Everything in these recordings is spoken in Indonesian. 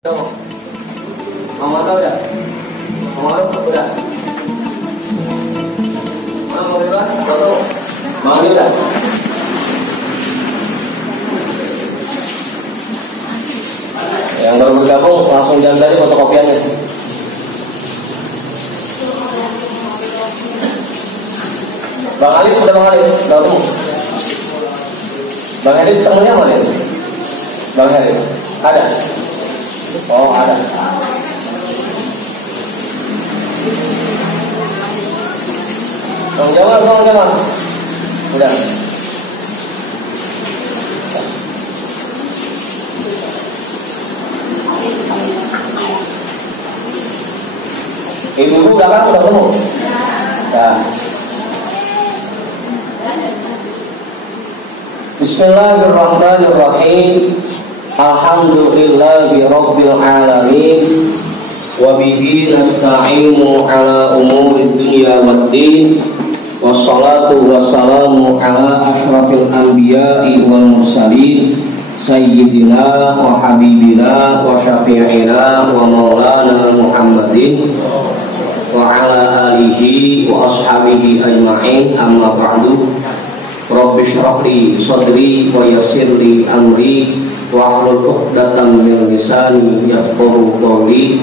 Mama tahu udah? Mama udah? Mama udah? Satu. Mama udah? Yang baru bergabung langsung jalan dari fotokopiannya. Bang Ali udah Bang Ali? Udah ketemu? Bang Ali ketemunya mana ya? Bang Ali? Ada? Oh ada. Bang Jamal. Udah. Ibu udah kan? Udah ketemu? Nah. Bismillahirrahmanirrahim. Alhamdulillahi rabbil alamin. Wa bihi nasta'inu ala umuri dunya waddin. Wassalatu wassalamu ala ashrafil anbiya'i wal mursalin sayyidina wa habibina wa syafi'ina wa maulana Muhammadin wa ala alihi wa ashabihi ajma'in. Amma ba'du. Rabbi shrah li sadri wa yassir li amri wa hlul 'uqdatam min lisani yafqahu qawli.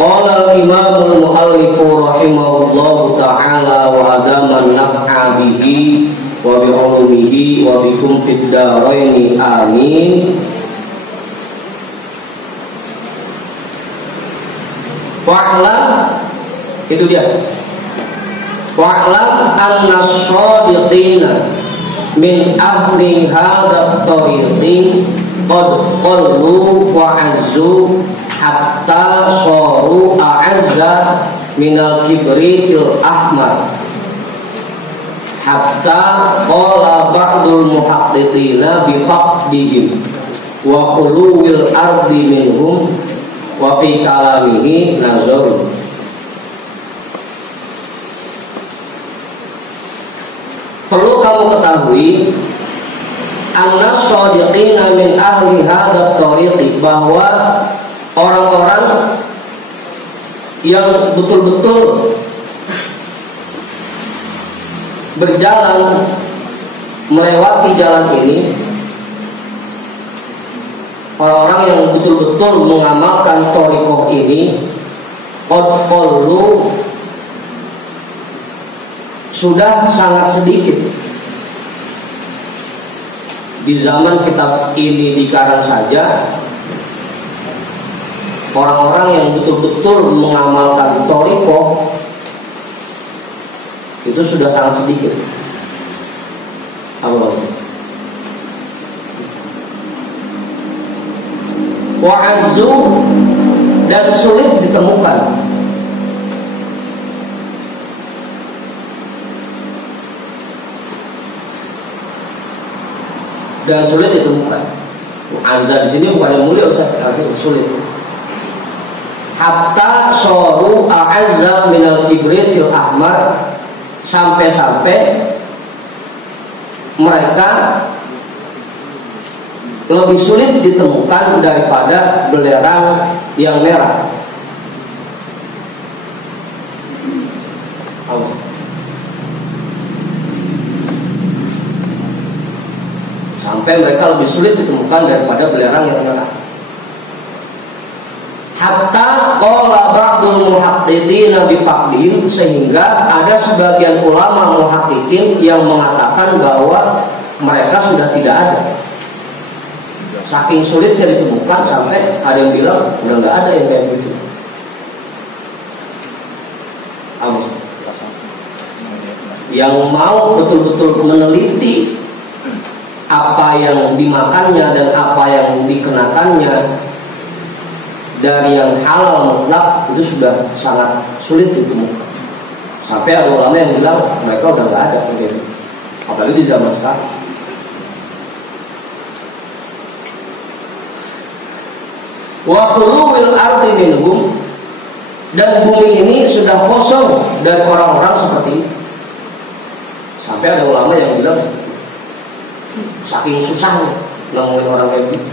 Qala al-imam al-muallif rahimahullahu ta'ala wa adama an-naf'a bihi wa bi 'ulumihi wa bikum fid dharain amin. Wa'lam, itu dia. Wa'lam annas-shadiqina min ahli hadha tariqi qad qallu wa azzu hatta saru a'azza minal kibritil ahmar, hatta qala ba'dul muhaqqiqina bi faqdihim wa khuluwil ardi minhum wa fi kalamihi nazar. Perlu kamu ketahui annas shadiqina min ahli hadha tariqi, bahwa orang-orang yang betul-betul berjalan melewati jalan ini, orang-orang yang betul-betul mengamalkan thariqah ini, qad qallu, sudah sangat sedikit. Di zaman kitab ini dikarang saja, orang-orang yang betul-betul mengamalkan thariqah itu sudah sangat sedikit. Allah. Wa'azzu, dan sulit ditemukan. Dan sulit ditemukan. Azza di sini bukan yang mulia, Ustaz, artinya sulit. Hatta soru a'azza minal kibritil ahmar, sampai-sampai mereka lebih sulit ditemukan daripada belerang yang merah. Sampai mereka lebih sulit ditemukan daripada belerang yang merah. Hatta qala ba'dul muhaqqiqina bi faqdihim, sehingga ada sebagian ulama muhaqqiqin yang mengatakan bahwa mereka sudah tidak ada. Saking sulitnya ditemukan sampai ada yang bilang udah nggak ada yang kayak gitu. Yang mau betul-betul meneliti apa yang dimakannya dan apa yang dikenakannya dari yang halal mutlak itu sudah sangat sulit ditemukan. Sampai ada ulama yang bilang mereka udah nggak ada kayak gitu. Apalagi di zaman sekarang. Wa khuluwil ardi minhum, dan bumi ini sudah kosong dari orang-orang seperti itu. Sampai ada ulama yang bilang saking susahnya nemuin orang kayak gitu.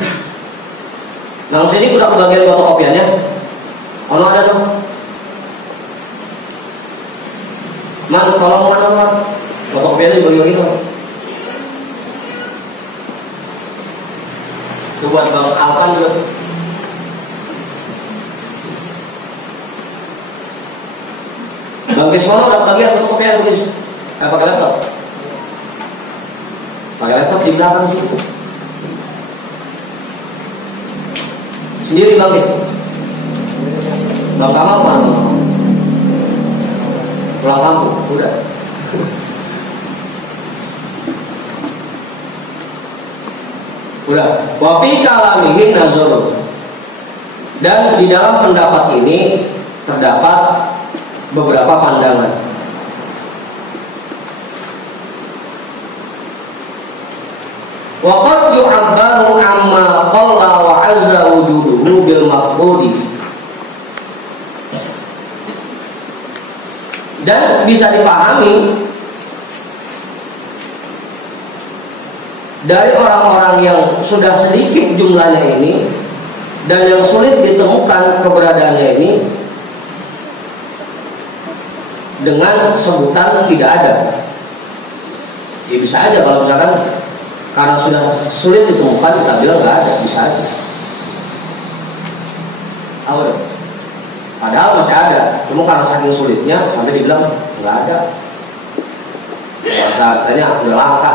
Nang sini udah kebagian fotokopiannya. Ono ada tuh. Kalau mana fotokopiannya dibagi-bagi tuh. Itu buat Bang Alvan juga. Bang Kiswono udah bagian fotokopian tulis. Pakai laptop. Pakai laptop di belakang situ. Sendiri Bang Kis. Bang Kamal mana? Pulang kampung, udah. Udah. Wafi kalamihi nazar. Dan di dalam pendapat ini terdapat beberapa pandangan. Wa qad yu'abbaru amma qalla wa azza wujuduhu bil maf'udi. Dan bisa dipahami dari orang-orang yang sudah sedikit jumlahnya ini dan yang sulit ditemukan keberadaannya ini dengan sebutan tidak ada. Ya bisa aja kalau misalkan karena sudah sulit ditemukan kita bilang nggak ada, bisa aja. Apa? Padahal masih ada, cuma karena saking sulitnya sampai dibilang nggak ada. Bahasa katanya udah langka.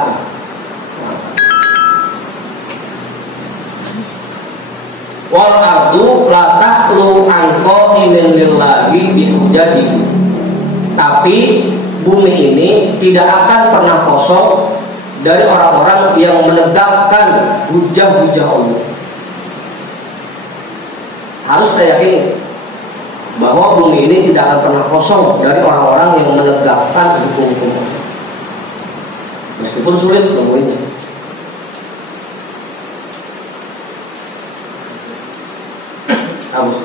Wal ardu la tahlu an qaimin lillahi bihujjati. Tapi bumi ini tidak akan pernah kosong dari orang-orang yang menegakkan hujah-hujah Allah. Harus kita yakini bahwa bumi ini tidak akan pernah kosong dari orang-orang yang menegakkan hukum-hukum Allah. Meskipun sulit menemuinya. Harus.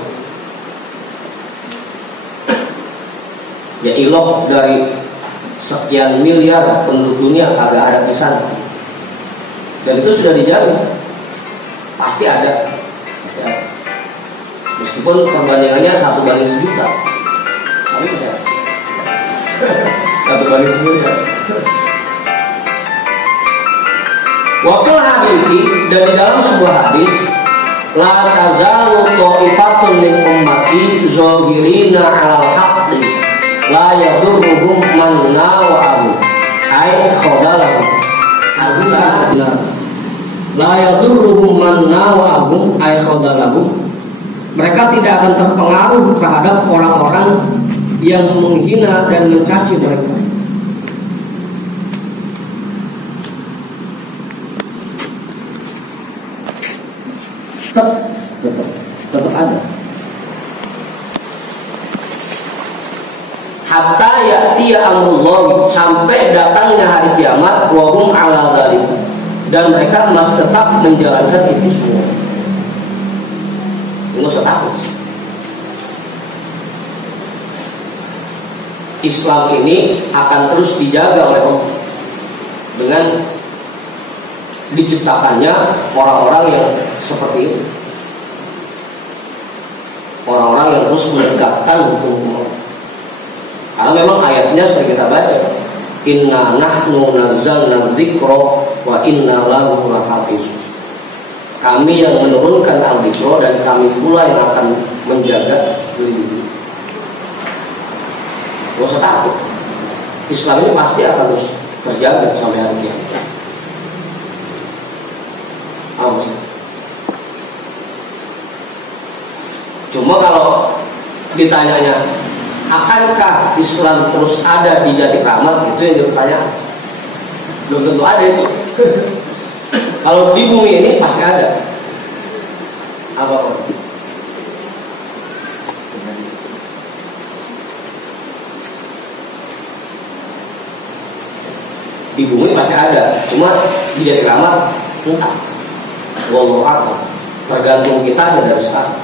Ya iloh dari sekian miliar penduduk dunia agak ada di sana. Dan itu sudah dijamin. Pasti ada. Meskipun perbandingannya 1:1.000.000. Tapi bisa. 1:1.000.000. Wakil hadithi, dan di dalam sebuah hadis, la tazalu ta'ifatun min ummati zahirina 'alal haqqi la yadurruhum man nawa'ahu ay khadalahu. La yadurruhum man nawa'ahu ay khadalahu. Mereka tidak akan terpengaruh terhadap orang-orang yang menghina dan mencaci mereka. Tetap ada. Hatta ya'tiya amrullah, sampai datangnya hari kiamat, wa hum 'ala dzalik, dan mereka masih tetap menjalankan itu semua. Nggak usah takut. Islam ini akan terus dijaga oleh Allah dengan diciptakannya orang-orang yang seperti ini, orang-orang yang terus menegakkan hukum Allah. Karena memang ayatnya sering kita baca, inna nahnu nazzalna dzikra wa inna lahu lahafizun. Kami yang menurunkan al-dzikra dan kami pula yang akan menjaga diri. Gak usah takut. Islam ini pasti akan terus terjaga sampai hari kiamat. Cuma kalau ditanyanya, akankah Islam terus ada di Jati Kramat, itu yang ditanya. Belum tentu ada itu. Kalau di bumi ini pasti ada. Apa? Di bumi pasti ada. Cuma di Jati Kramat entah. Wallahu a'lam. Tergantung kita dari sekarang.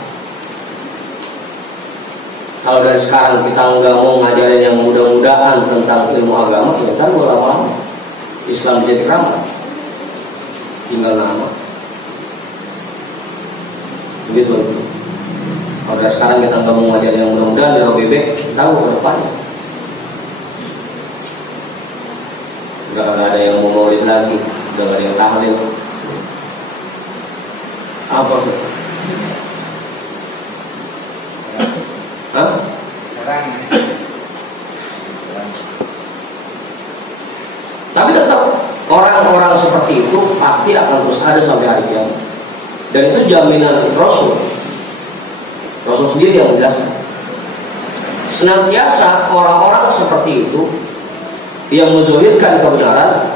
Kalau dari sekarang kita nggak mau ngajarin yang mudah-mudahan tentang ilmu agama, ya kan boleh apa? Islam jadi keramat, tinggal nama. Begitu. Kalau sekarang kita nggak mau ngajar yang mudah-mudahan di ROBB, tahu ke depannya. Nggak ada yang mau maulid lagi, udah nggak ada yang tahlil. Apa tuh? Hah? Tapi tetap orang-orang seperti itu pasti akan terus ada sampai hari kiamat. Dan itu jaminan Rasul. Rasul sendiri yang menjelaskan. Senantiasa orang-orang seperti itu yang menzahirkan kebenaran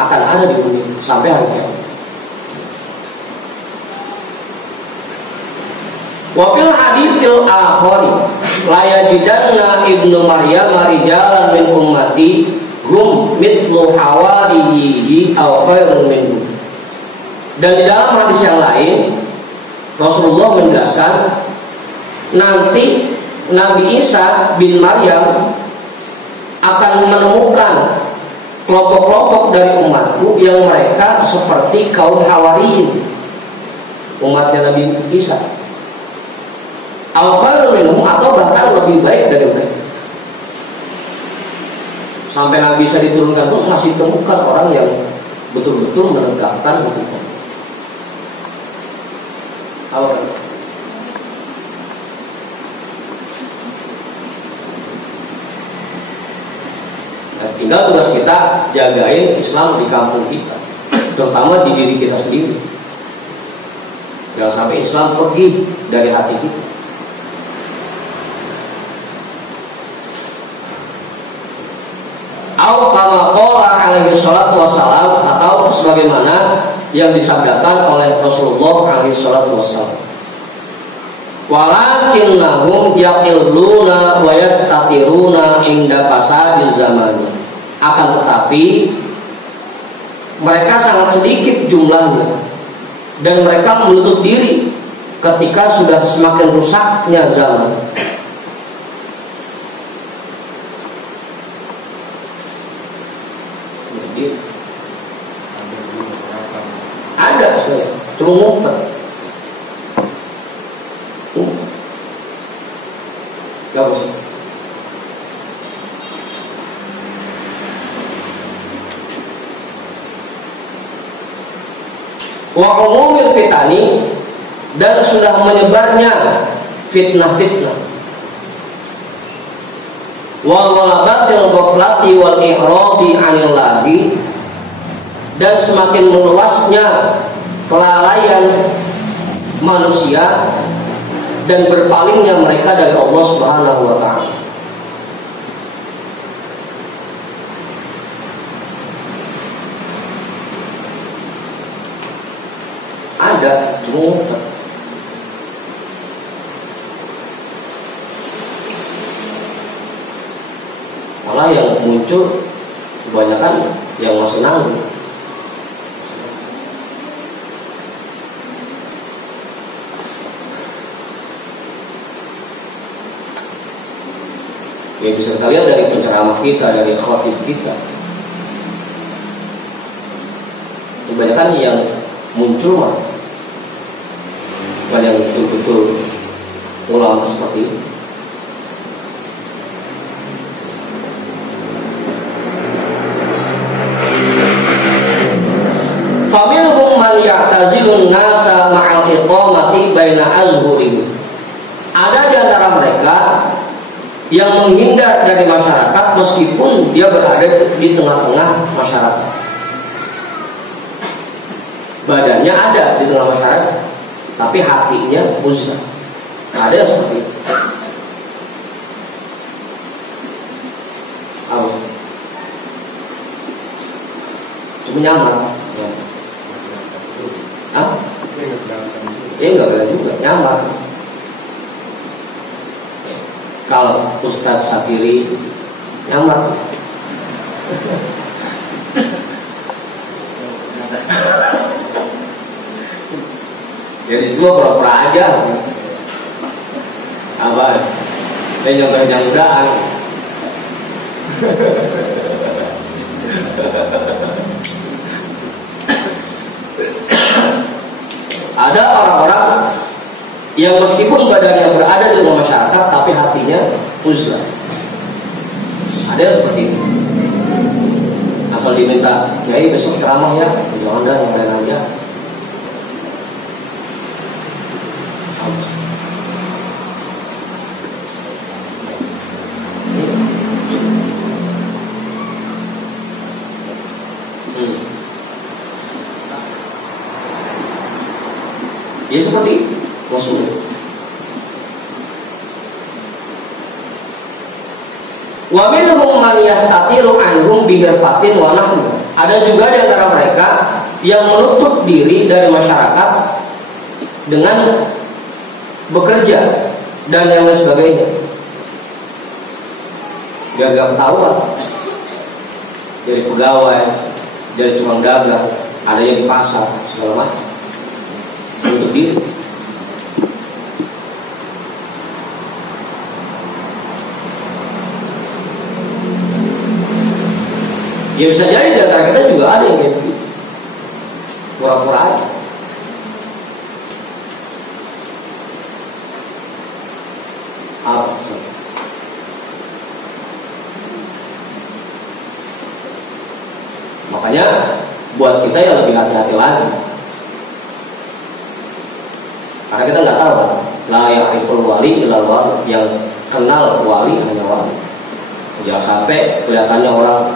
akan ada di bumi sampai hari kiamat. Wa fil haditsil akhari la yajidanna ibnu Maryam rijalan min ummati hum mithlu hawarihi aw khairun minhu. Dan di dalam hadis yang lain Rasulullah menjelaskan nanti Nabi Isa bin Maryam akan menemukan kelompok-kelompok dari umatku yang mereka seperti kaum Hawariyin, umatnya Nabi Isa. Aw khairun minhum, atau bahkan lebih baik dari mereka. Sampai Nabi Isa diturunkan pun masih ditemukan orang yang betul-betul menegakkan hukum. Nah, tinggal tugas kita jagain Islam di kampung kita, terutama di diri kita sendiri. Jangan sampai Islam pergi dari hati kita. Au kama qala alaihi salatu wassalam, atau sebagaimana yang disabdakan oleh Rasulullah alaihi salatu wassalam. Walakinnahum yaqilluna wa yastatiruna inda fasadiz zaman. Akan tetapi mereka sangat sedikit jumlahnya dan mereka menutup diri ketika sudah semakin rusaknya zaman. Ada saya cuma ngumpet. Gak usah. Wa umumil fitani, dan sudah menyebarnya fitnah-fitnah. Wa ghalabatil ghaflati wal i'radi 'anillahi, dan semakin meluasnya kelalaian manusia dan berpalingnya mereka dari Allah Subhanahu wa ta'ala. Ada cuma malah yang muncul kebanyakan yang mau senang. Ya bisa kita lihat dari penceramah kita, dari khatib kita. Kebanyakan yang muncul mah bukan yang betul-betul ulama seperti itu. Faminhum man ya'tazilun nasa ma'al iqamati baina azhurihim. Ada di antara mereka yang menghindar dari masyarakat meskipun dia berada di tengah-tengah masyarakat. Badannya ada di tengah masyarakat, tapi hatinya musnah. Ada yang seperti itu. Cuma nyaman. Ya. Hah? Enggak ada juga, nyaman. Kalau Ustadz Sakiri nyaman. Jadi semua pura-pura aja. Apa? Penyang-penyang udaan. Ada orang-orang yang meskipun badannya berada di tengah masyarakat tapi hatinya uzlah. Ada yang seperti itu. Asal diminta, "Kiai besok ceramah ya, jangan dah yang lain aja." Ya seperti itu, maksudnya. Wa minhum man yastatiru anhum bihirfatin wa nahwi. Ada juga di antara mereka yang menutup diri dari masyarakat dengan bekerja dan yang lain sebagainya. Gagal ketahuan. Jadi pegawai, jadi tukang dagang, ada yang di pasar, segala macam. Menutup diri. Ya bisa jadi di antara kita juga ada yang kayak gitu. Pura-pura aja. Apa? Makanya buat kita yang lebih hati-hati lagi. Karena kita nggak tahu kan, la ya'riful wali illal wali, yang kenal wali hanya wali. Jangan sampai kelihatannya orang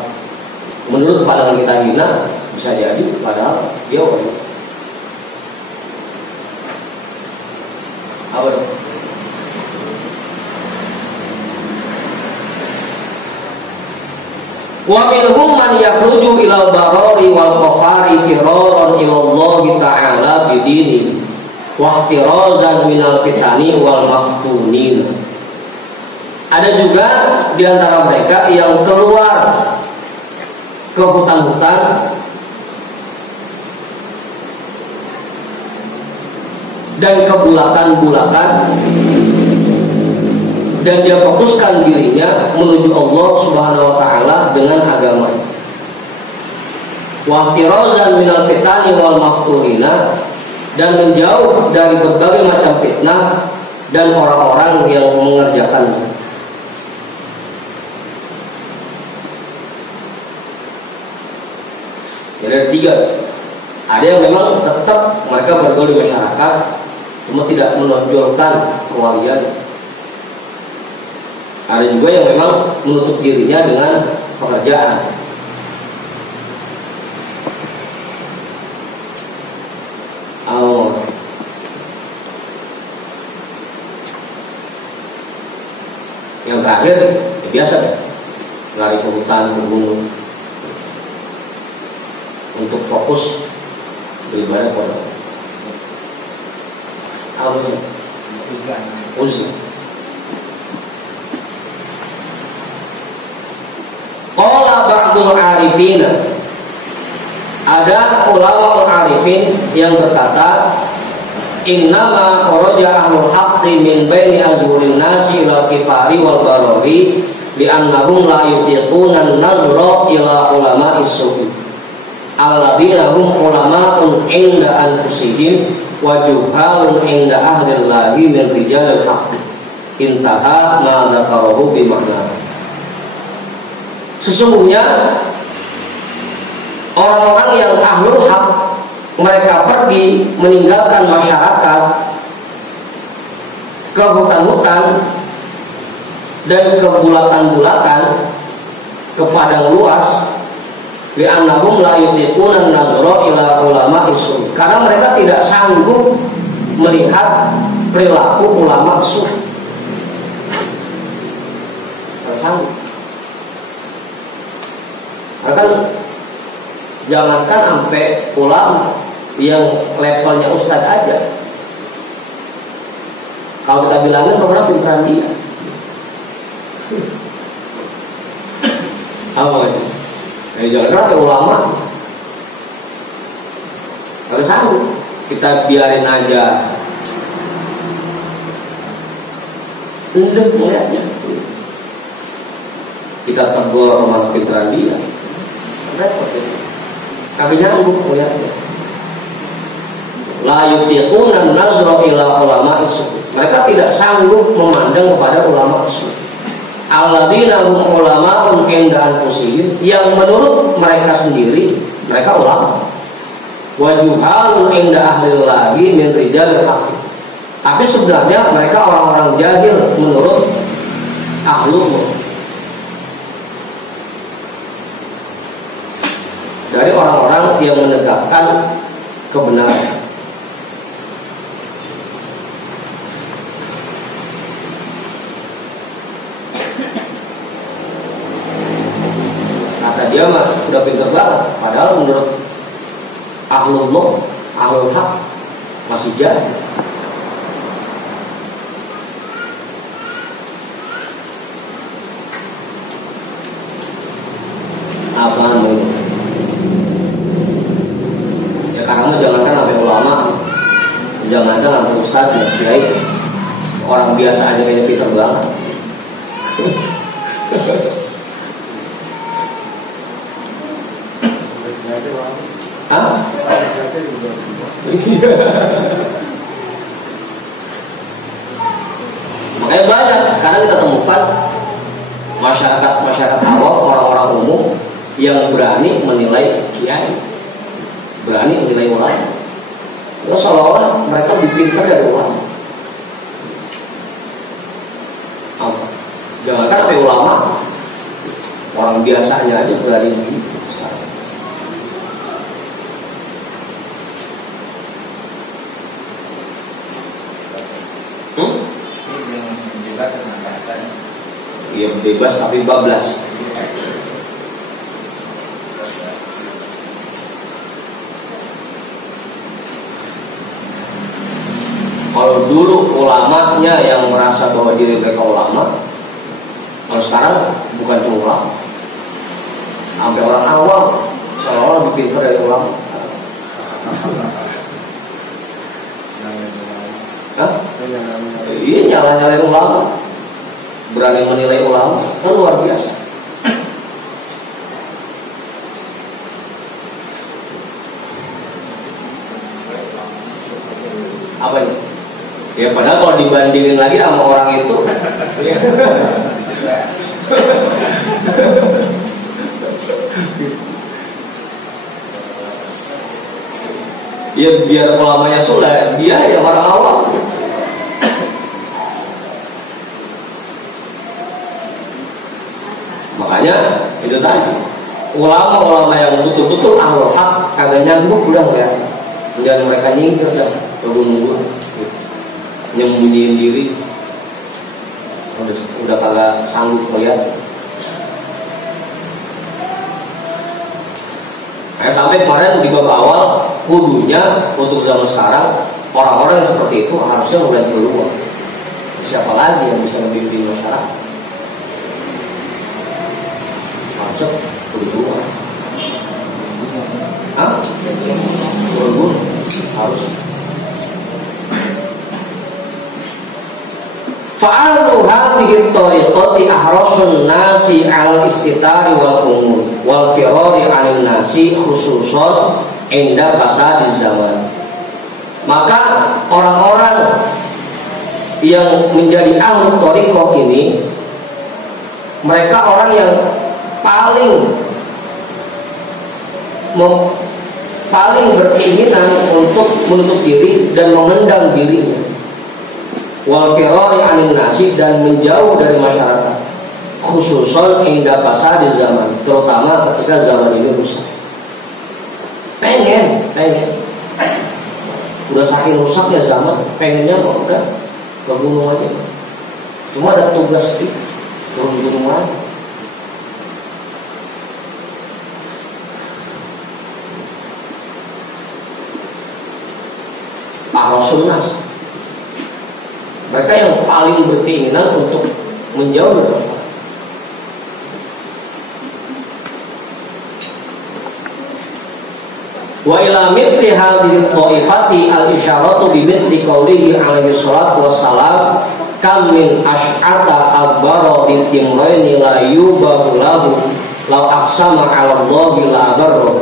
menurut pandangan kita hina, bisa jadi padahal dia wali. Apa itu? Wa minhum man yakhruju ilal barari wal qafari firaran ila Allah ta'ala bidini wa ihtirazan minal fitani wal maftunin. Ada juga di antara mereka yang keluar ke hutan-hutan dan ke bulatan-bulatan dan dia fokuskan dirinya menuju Allah Subhanahu wa taala dengan agama. Wa ihtirazan minal fitani wal maftunina, dan menjauh dari berbagai macam fitnah dan orang-orang yang mengerjakannya. Jadi ada tiga. Ada yang memang tetap mereka bergaul di masyarakat, cuma tidak menonjolkan kewalian. Ada juga yang memang menutup dirinya dengan pekerjaan. Yang terakhir ya biasa deh, lari ke hutan, ke gunung untuk fokus beribadah kepada Allah. Uzlah. Qala ba'dul arifin, ada ulama arifin yang berkata, innama kharaja ahlul haqqi min baini azhurin nasi ila kifari wal barari li'annahum la yutiquna an-nazra ila ulama'is sufi alladzina hum ulama'un 'inda anfusihim wa juhalun 'inda ahlillahi min rijalil haqqi. Intaha ma dzakarahu bi makna. Sesungguhnya orang-orang yang ahlul haq, mereka pergi meninggalkan masyarakat ke hutan-hutan dan ke bulatan-bulatan, ke padang luas, li'annahum la yutiquna an-nazra ila ulama isu, karena mereka tidak sanggup melihat perilaku ulama sufi. Tidak sanggup. Bahkan jangankan sampai ulama yang levelnya ustadz aja, kalau kita bilangin orang pintaran dia. Apa itu? Jangan sampai ulama kalau sanggup, kita biarin aja. Untuk melihatnya, kita tegur orang pintaran dia. Kami nyambung melihatnya. la yutiquna nazra ila ulama isu. Mereka tidak sanggup memandang kepada ulama isu. Alladzina hum ulama'un inda anfusihim, yang menurut mereka sendiri mereka ulama. Wa juhalun inda ahlillahi min rijalil haqq. Tapi sebenarnya mereka orang-orang jahil menurut ahlullah, dari orang-orang yang menegakkan kebenaran. Kata dia mah udah pintar banget, padahal menurut ahlullah, ahlul haq masih jahil. Apa namanya? Ya karena jangankan sampai ulama, jangankan sampai ustaz, ya kiai, orang biasa aja kayak pintar banget. Hah? Makanya banyak sekarang kita temukan masyarakat awam, orang-orang umum yang berani menilai kiai, berani menilai ulama. Itu seolah-olah mereka lebih pintar dari ulama. Jangankan sampai ulama, orang biasanya aja berani begitu. Iya bebas tapi bablas. Kalau dulu ulamanya yang merasa bahwa diri mereka ulama, kalau sekarang bukan cuma ulama, sampai orang awam seolah-olah lebih pintar dari ulama. Hah? Iya, nyala-nyalain ulama, berani menilai ulama, kan luar biasa. Apa ini? Ya padahal kalau dibandingin lagi sama orang itu, ya biar ulamanya soleh, dia yang orang awam. Makanya itu tadi, ulama-ulama yang betul-betul ahlul haq kagak nyanggup udah ngeliat, jangan mereka nyingkir dah, kebun-bun, nyembunyiin diri, udah kagak sanggup ngeliat. Sampai kemarin di bab awal, kudunya untuk zaman sekarang orang-orang yang seperti itu harusnya mulai keluar. Siapa lagi yang bisa membimbing masyarakat? Harusnya keluar. Hah? Keluar harus. Fa'alu hadhihi tariqati ahrasun nasi 'ala istitari wal khumul wal firari 'anil nasi khususan inda fasadiz zaman. Maka orang-orang yang menjadi ahli tariqah ini, mereka orang yang paling berkeinginan untuk menutup diri dan memendam dirinya, wal firari 'anil nasi, dan menjauh dari masyarakat, khususan inda fasadiz zaman, terutama ketika zaman ini rusak. Pengen udah saking rusaknya zaman, pengennya kok udah ke gunung aja, cuma ada tugas sedikit turun gunung aja. Ahrasun nas, mereka yang paling berkeinginan untuk menjauh dari masyarakat. Wa ila mithli hadhihi ta'ifati al-isyaratu bi mithli qawlihi alaihi salatu wassalam kam min ash'ata akbara bil timraini la yubahu lahu law aqsama 'ala Allahi la barra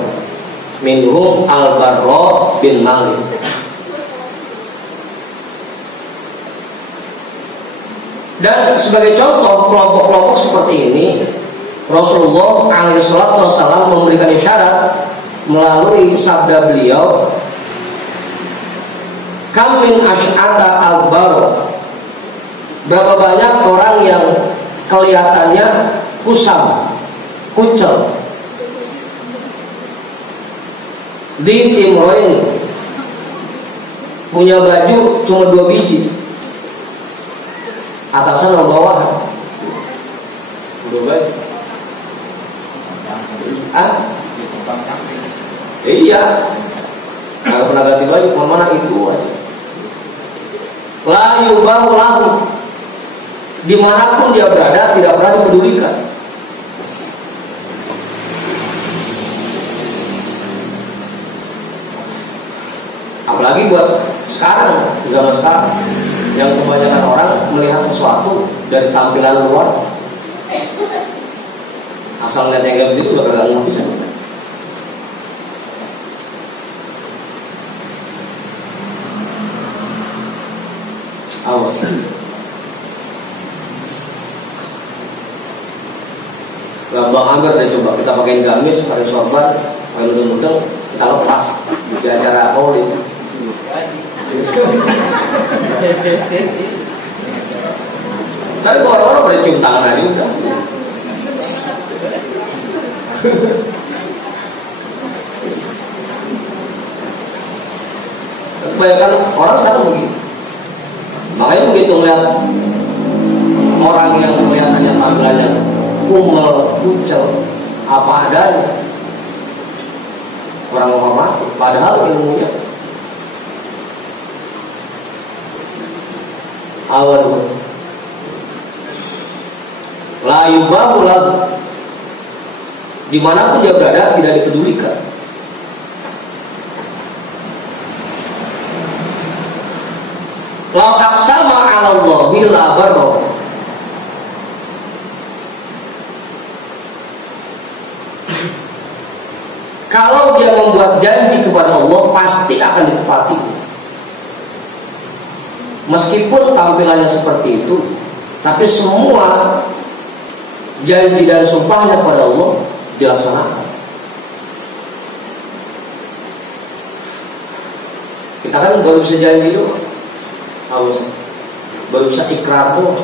minhum al-Barra bin Malik. Dan sebagai contoh kelompok-kelompok seperti ini, Rasulullah SAW memberikan isyarat melalui sabda beliau, kam min asy'ata al-baro, berapa banyak orang yang kelihatannya kusam, kucel, di timroin, punya baju cuma 2 biji, atasan dan bawahan. Udah baik. Iya. Kalau pernah ganti baju kemana itu aja. La yubahu lahu, dimanapun dia berada tidak pernah dipedulikan. Apalagi buat sekarang, zaman sekarang, yang kebanyakan orang melihat sesuatu dari tampilan luar, asal lihat yang kayak begitu udah kagak ngerti bisa. Awas. Bang Amir deh coba kita pakai gamis, pakai sorban, pakai mudeng-mudeng, kita lepas di acara Pauli. Tapi orang-orang pada cium tangan aja udah. Kebanyakan orang sekarang begitu. Makanya begitu melihat orang yang kelihatannya tampilannya kumel, kucel, apa adanya, orang menghormati, padahal ilmunya awal la yubahu lahu, dimanapun dia berada tidak dipedulikan. La taqsama 'ala Allahi la barra, kalau dia membuat janji kepada Allah pasti akan ditepati. Meskipun tampilannya seperti itu, tapi semua janji dan sumpahnya kepada Allah dilaksanakan. Kita kan baru bisa janji doang, baru bisa ikrar doang.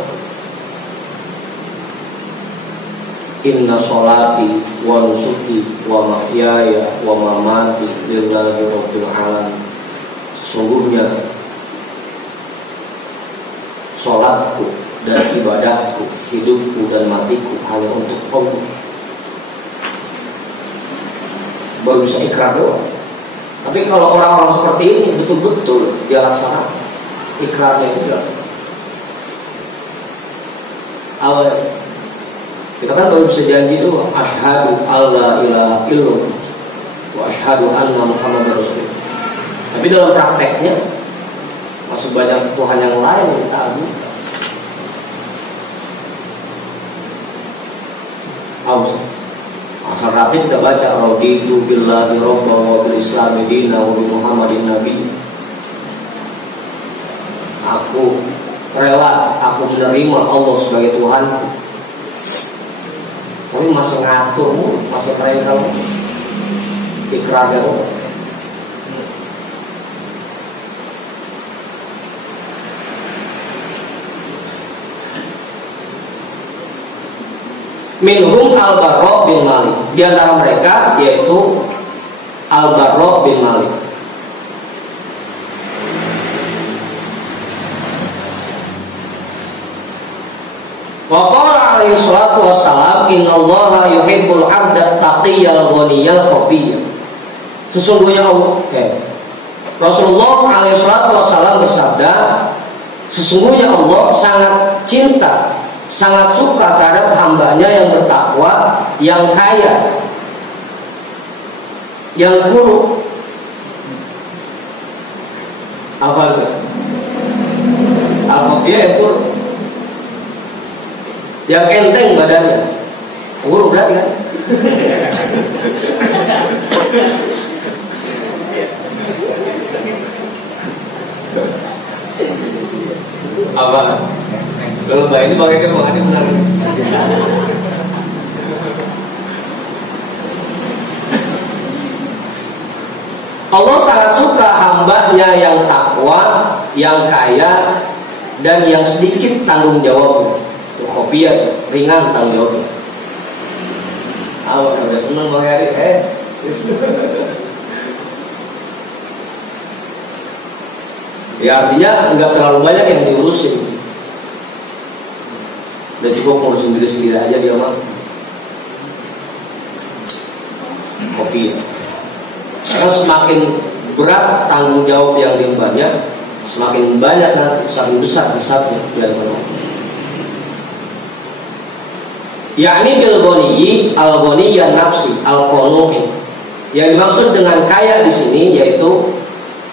Inna sholati wa nusuki wa mahyaya wa mamati lillahi rabbil alamin. Sesungguhnya sholatku dan ibadahku, hidupku dan matiku hanya untuk Allah. Baru bisa ikrar doang. Tapi kalau orang-orang seperti ini betul-betul dia laksanakan ikrarnya itu juga. Awal kita kan baru bisa janji doang, asyhadu alla ilaha illallah wa asyhadu anna muhammadar rasulullah. Tapi dalam prakteknya masih banyak Tuhan yang lain yang kita agungkan. Asal rapi kita baca raditu billahi rabba wa bil islami dina wa bi muhammadin nabi. Aku rela, aku menerima Allah sebagai Tuhanku. Tapi masih ngatur, masih keren kamu ikrarnya. Minhum Al-Barra bin Malik, di antara mereka yaitu Al-Barra bin Malik. Wa qala alaihi salatu wassalam, innallaha yuhibbul 'abda taqiyal ghaniyal khafiyya. Sesungguhnya Rasulullah alaihi salatu wassalam bersabda, sesungguhnya Allah sangat cinta, sangat suka terhadap hambanya yang bertakwa, yang kaya, yang kuruk. Apa itu? Al-Khafiyah yang kuruk, yang enteng badannya. Kuruk berarti kan? Apa? Lebay ini pakai kemana benar. Allah sangat suka hambanya yang takwa, yang kaya, dan yang sedikit tanggung jawabnya. Kopiah ringan tanggung jawabnya. Awak udah seneng Bang Heri, Ya artinya nggak terlalu banyak yang diurusin. Udah cukup ngurusin diri sendiri aja dia mah. Kopi. Karena semakin berat tanggung jawab yang diembannya, semakin banyak nanti, semakin besar hisabnya dari Allah. Yakni bil ghani al-ghani yang nafsi al-qanu'i. Yang dimaksud dengan kaya di sini yaitu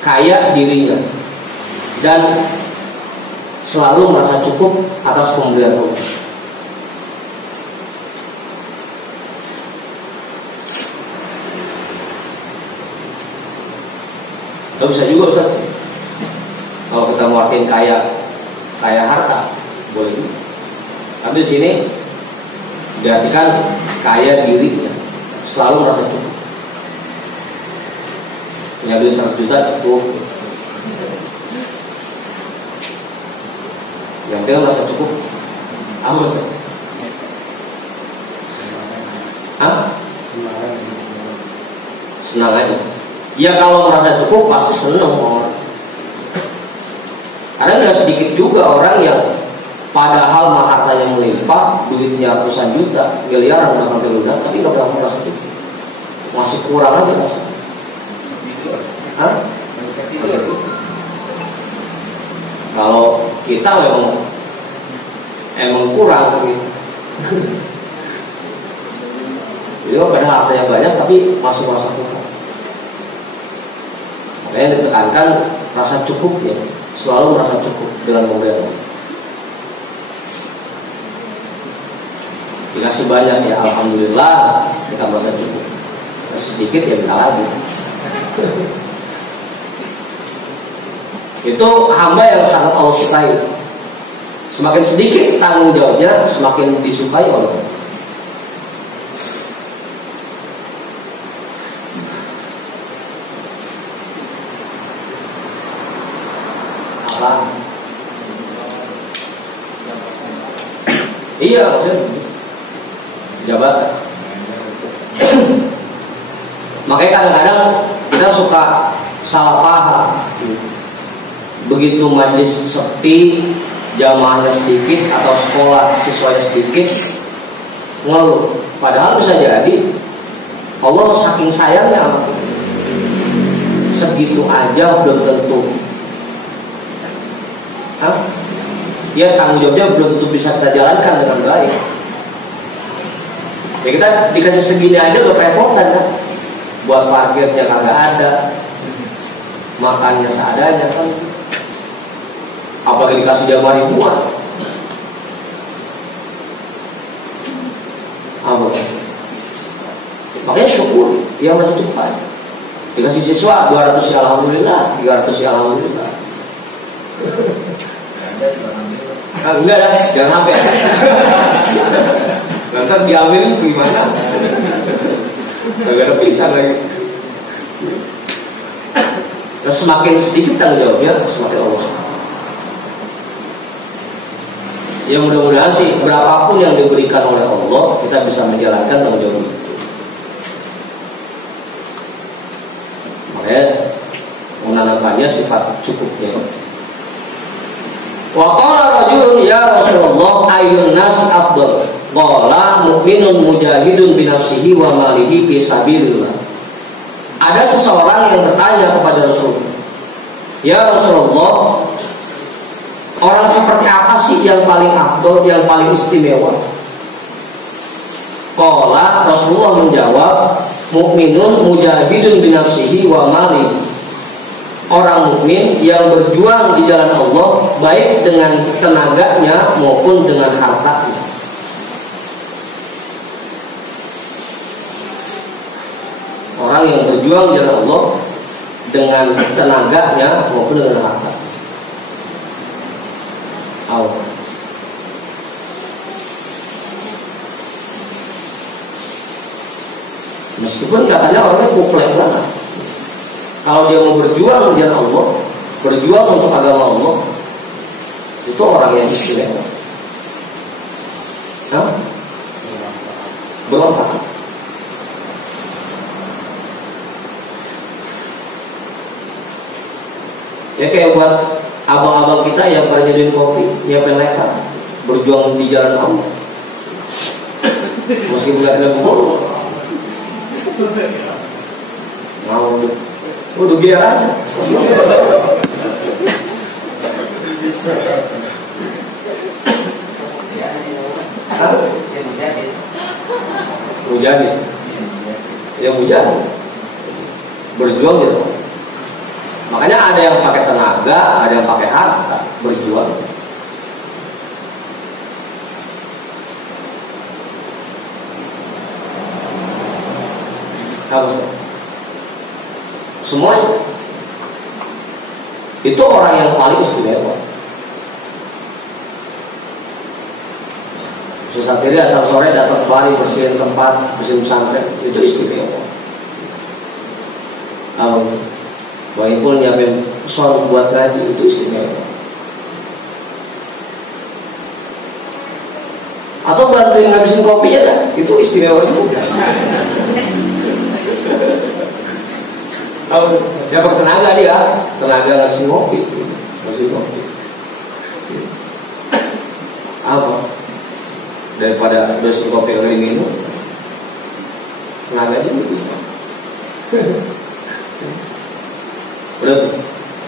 kaya dirinya dan selalu merasa cukup atas pemberian Allah. Gak bisa juga Ustaz. Kalau kita mau artiin kaya harta boleh juga. Tapi di sini diartikan kaya dirinya, selalu merasa cukup. Punya duit 100 juta cukup. Yang penting merasa cukup. Apa Ustaz? Senang aja. Ya kalau merasa cukup pasti senang orang. Ada nggak sedikit juga orang yang padahal hartanya melimpah, duitnya ratusan juta, miliaran bahkan triliunan, tapi nggak pernah merasa cukup. Masih kurang aja rasanya. Kalau kita emang kurang gitu. Jadi padahal hartanya banyak tapi masih merasa kurang. Makanya ditekankan rasa cukupnya, selalu merasa cukup dengan pemberian. Dikasih banyak ya alhamdulillah kita merasa cukup. Sedikit ya minta lagi. Itu hamba yang sangat Allah sukai. Semakin sedikit tanggung jawabnya, semakin disukai oleh Allah. Iya, jabatan. Makanya kadang-kadang kita suka salah paham. Begitu majelis sepi, jamaahnya sedikit atau sekolah siswanya sedikit, ngeluh. Padahal bisa jadi Allah saking sayangnya segitu aja belum tentu. Ya tanggung jawabnya belum tentu bisa kita jalankan dengan baik. Ya kita dikasih segini aja udah kerepotan kan. Buat parkirnya kagak ada, makannya seadanya kan. Apalagi dikasih jamaah ribuan. Makanya syukur yang masih cukup aja. Dikasih siswa 200 ya alhamdulillah, 300 ya alhamdulillah. Enggak dah, jangan sampai. Nanti diambil gimana? Gak ada pisang lagi. Nah, semakin sedikit tanggung jawabnya, semakin Allah. Ya mudah-mudahan sih berapapun yang diberikan oleh Allah kita bisa menjalankan tanggung jawab itu. Makanya menanamkannya sifat cukupnya. Wa qala rajulun ya Rasulullah ayyun nas afdal? Qala mu'minun mujahidun bi nafsihi wa malihi fi sabilillah. Ada seseorang yang bertanya kepada Rasulullah, "Ya Rasulullah, orang seperti apa sih yang paling afdal, yang paling istimewa?" Qala Rasulullah menjawab, "Mu'minun mujahidun bi nafsihi wa malihi." Orang mukmin yang berjuang di jalan Allah baik dengan tenaganya maupun dengan hartanya. Orang yang berjuang di jalan Allah dengan tenaganya maupun dengan harta. Meskipun katanya orangnya kuplek banget. Kalau dia mau berjuang di jalan Allah, berjuang untuk agama Allah, itu orang yang istimewa. Nah, berontak. Ya kayak buat abang-abang kita yang pada nyeduin kopi, nyiapin leker, berjuang di jalan Allah. Meskipun gak ada kumpul, mau udah biar aja. Mujahid, ya mujahid, berjuang gitu. Makanya ada yang pakai tenaga, ada yang pakai harta, berjuang. Apa? Semuanya. Itu orang yang paling istimewa. Susah kiri asal sore datang kembali bersihin tempat, bersihin pesantren, itu istimewa. Walaupun nyiapin soal buat ngaji, itu istimewa. Atau bantuin ngabisin kopi ya, itu istimewa juga. Dia pakai tenaga dia, tenaga ngabisin kopi, ngabisin kopi. Apa? Daripada dosis kopi yang minum, tenaga juga. Udah,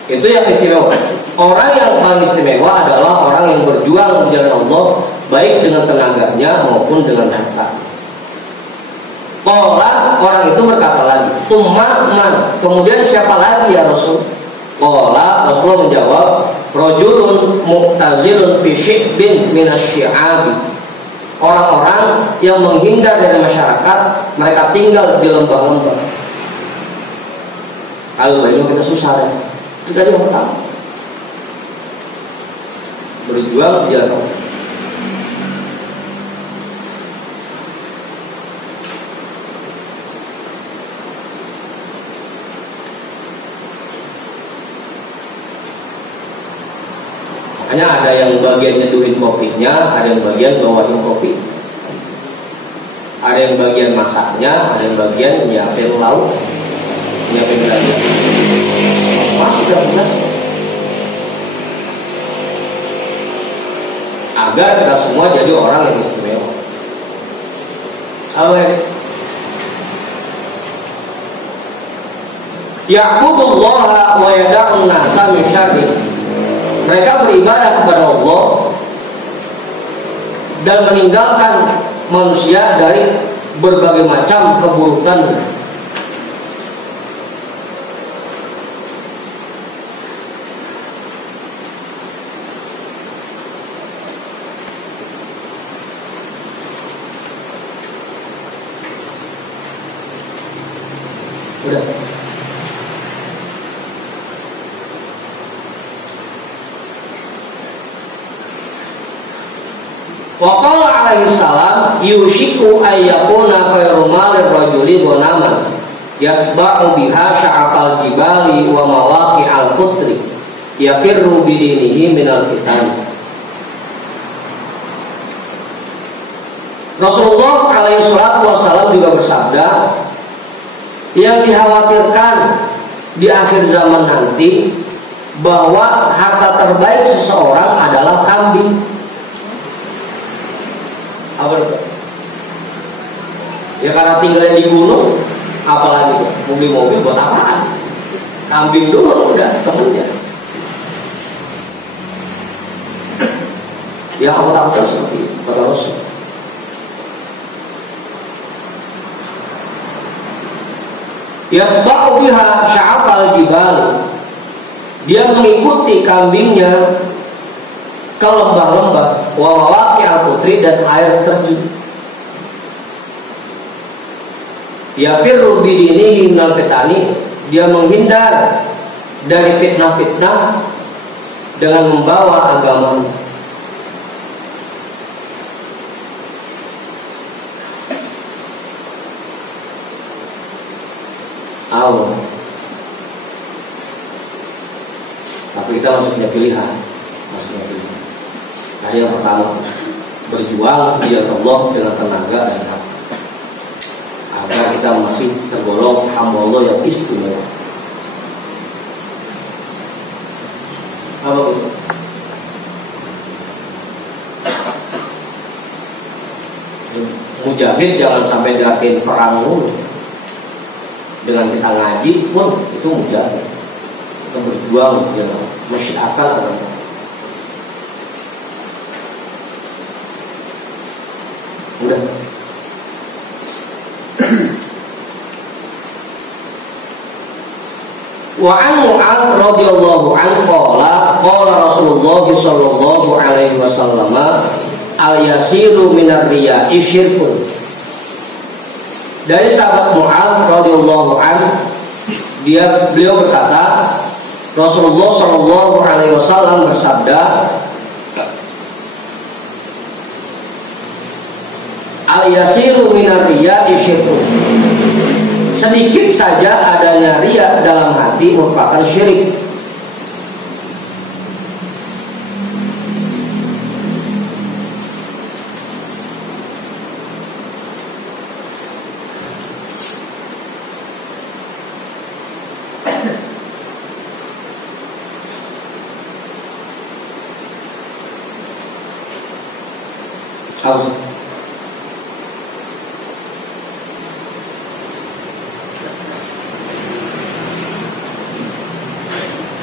itu yang istimewa. Orang yang paling istimewa adalah orang yang berjuang di jalan Allah, baik dengan tenaganya maupun dengan harta. Orang itu berkata lagi, "Umman, kemudian siapa lagi ya Rasul?" Rasulullah menjawab, "Rajulun mu'tazilun fi syi'bin minasy-syi'abi." Orang-orang yang menghindar dari masyarakat, mereka tinggal di lembah-lembah. Kalau banyak kita susah ya. Kita juga pertama berjuang di jalan Allah. Makanya ada yang bagian nyeduhin kopinya, ada yang bagian bawain kopi, ada yang bagian masaknya, ada yang bagian nyiapin lauk, nyiapin belanja. Masih gak jelas. Agar kita semua jadi orang yang istimewa. Ya'budullaha wa yada'un nasa min syarrih. Mereka beribadah kepada Allah dan meninggalkan manusia dari berbagai macam keburukan. Udah. Wa qala alaihi salam yushiku ayyakuna khairu malir rajuli ghanaman yasba'u biha sya'aqal jibali wa mawaqi'al qutri yafirru bidinihi minal fitan. Rasulullah alaihi salatu wassalam juga bersabda, yang dikhawatirkan di akhir zaman nanti bahwa harta terbaik seseorang adalah kambing. Apa itu? Ya karena tinggalnya di gunung, apalagi mobil-mobil buat apaan? Kambing dulu udah temennya. Ya aku takutkan seperti itu, kata Rasul. Yasba'u biha sya'aqal jibal. Dia mengikuti kambingnya ke lembah-lembah, wa mawaqi'al qutri, dan air terjun. Yafirru bidinihi minal fitani. Dia menghindar dari fitnah-fitnah dengan membawa agama. Allah. Tapi kita masih punya pilihan. Nah, yang pertama, berjuang di jalan Allah dengan tenaga dan hati, agar kita masih tergolong hamba Allah yang istimewa. Apa itu? Mujahid jangan sampai gerakin perang dulu. Dengan kita ngaji pun itu mujahid. Kita berjuang dengan masyarakat agama. Udah. Wa an Mu'adz radhiyallahu anhu qala Rasulullah sallallahu alaihi wasallam al-yasiru minar riya'i syirkun. Dari sahabat Mu'adz radhiyallahu anhu, beliau berkata, Rasulullah sallallahu alaihi wasallam bersabda, al-yasiru minar riya'i syirkun. Sedikit saja adanya riya dalam hati merupakan syirik.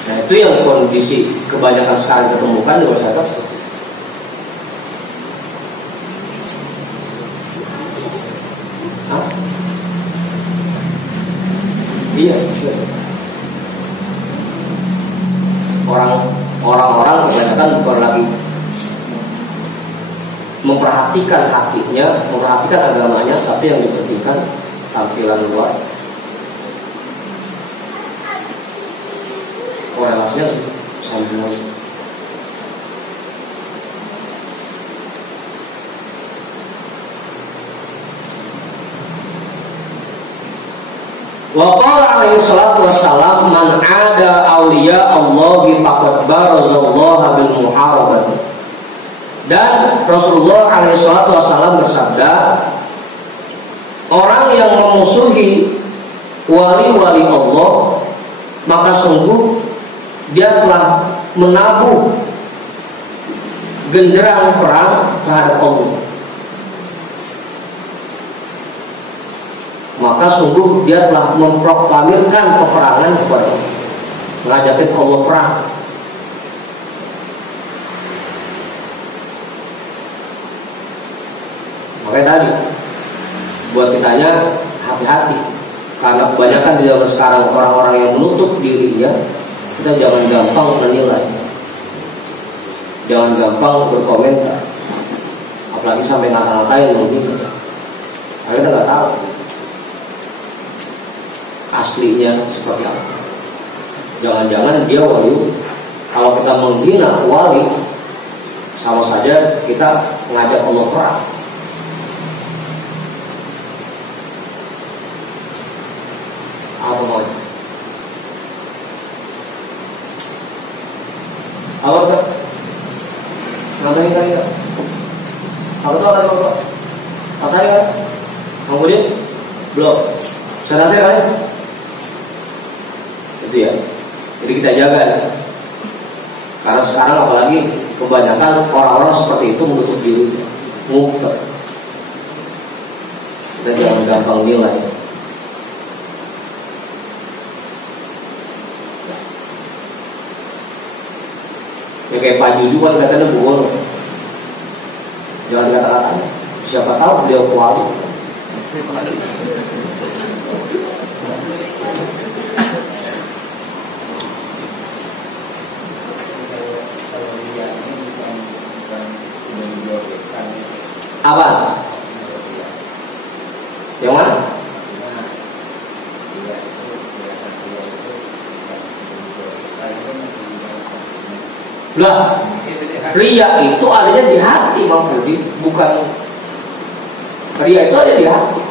Nah, itu yang kondisi kebanyakan sekarang ditemukan di masyarakat seperti itu. Hah? Iya, orang-orang kebanyakan bukan lagi memperhatikan hatinya, memperhatikan agamanya, tapi yang dipentingkan tampilan luar. Korelasinya sama. Wa qala alaihi salatu wassalam man ada awliya Allahi faqad barazallaha bil muharabati. Dan Rasulullah alaihi salatu wassalam bersabda, orang yang memusuhi wali-wali Allah, maka sungguh dia telah menabuh genderang perang terhadap Allah. Maka sungguh dia telah memproklamirkan peperangan kepada Allah, mengajakin Allah perang. Makanya tadi buat kitanya hati-hati, karena kebanyakan di zaman sekarang orang-orang yang menutup dirinya. Kita jangan gampang menilai, jangan gampang berkomentar, apalagi sampai ngata-ngatain begitu. Karena kita nggak tahu aslinya seperti apa. Jangan-jangan dia wali. Kalau kita menghina wali, sama saja kita ngajak Allah perang. Apa mau? Apa tuh? Nanti tadi kan? Apa tuh ada apa? Pasal kan? Kemudian belum. Saya rasa kan? Itu ya. Jadi kita jaga ya. Karena sekarang apalagi kebanyakan orang-orang seperti itu menutup diri, ngumpet. Kita jangan gampang nilai. Ya kayak Pak Juju kan katanya bohong. Jangan dikata-katain. Siapa tahu beliau kuali. Apa? Yang mana? Lah, ria itu adanya di hati, Bang Budi, bukan. Ria itu ada di hati.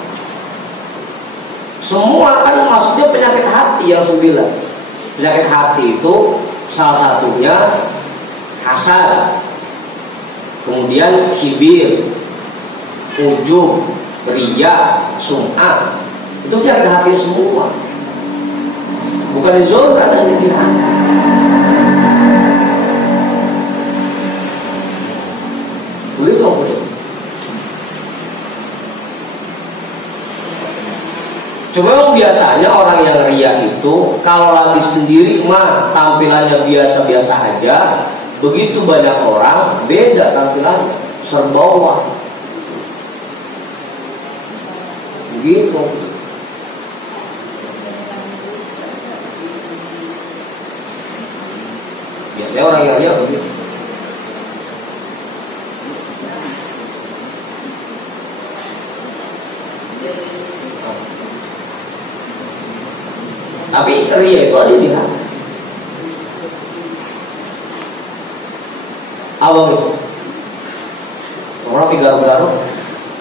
Semua kan maksudnya penyakit hati yang 9. Penyakit hati itu salah satunya hasad, kemudian kibir, ujub, riya, sum'ah. Itu penyakit hati semua. Bukan dizolkan dan di hati. Begitu. Cuma biasanya orang yang riya itu kalau lagi sendiri mah tampilannya biasa-biasa aja. Begitu banyak orang beda tampilannya, serba begitu. Biasanya orang yang riya begitu. Tapi riya itu ada di hati. Awal itu orang tapi garuk-garuk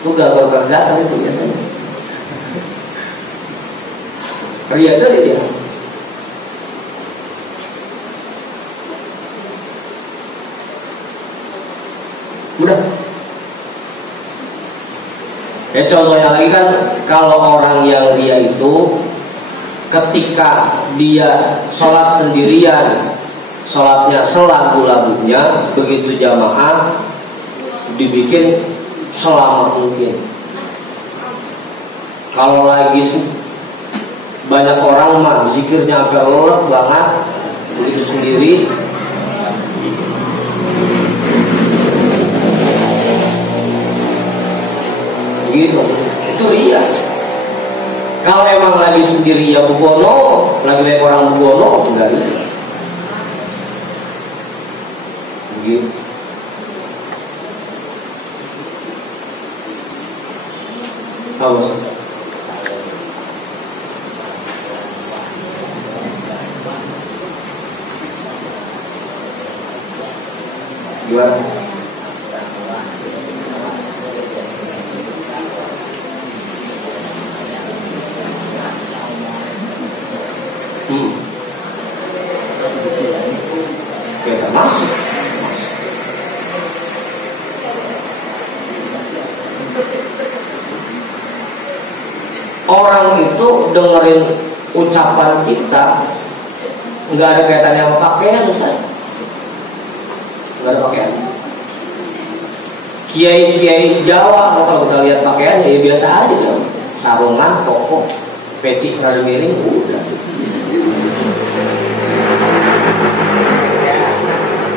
itu garuk-garuk kerjaan itu biasanya. Riya itu ada di hati. Mudah. Ya contohnya lagi kan kalau orang yang riya itu ketika dia sholat sendirian, sholatnya selagu-lagunya, begitu jamaah dibikin selama mungkin. Kalau lagi banyak orang mah zikirnya agak lelet banget, begitu sendiri gitu, itu riya. Kalau emang lagi sendiri ya bubono, lagi lihat orang bubono, enggak riya. Begitu. Apa? Gimana? Ya masuk. Orang itu dengerin ucapan kita nggak ada kaitannya sama pakaian, Ustaz. Nggak ada pakaian. Kiai-kiai Jawa kalau kita lihat pakaiannya ya biasa aja, sarungan, koko, peci rada miring, udah.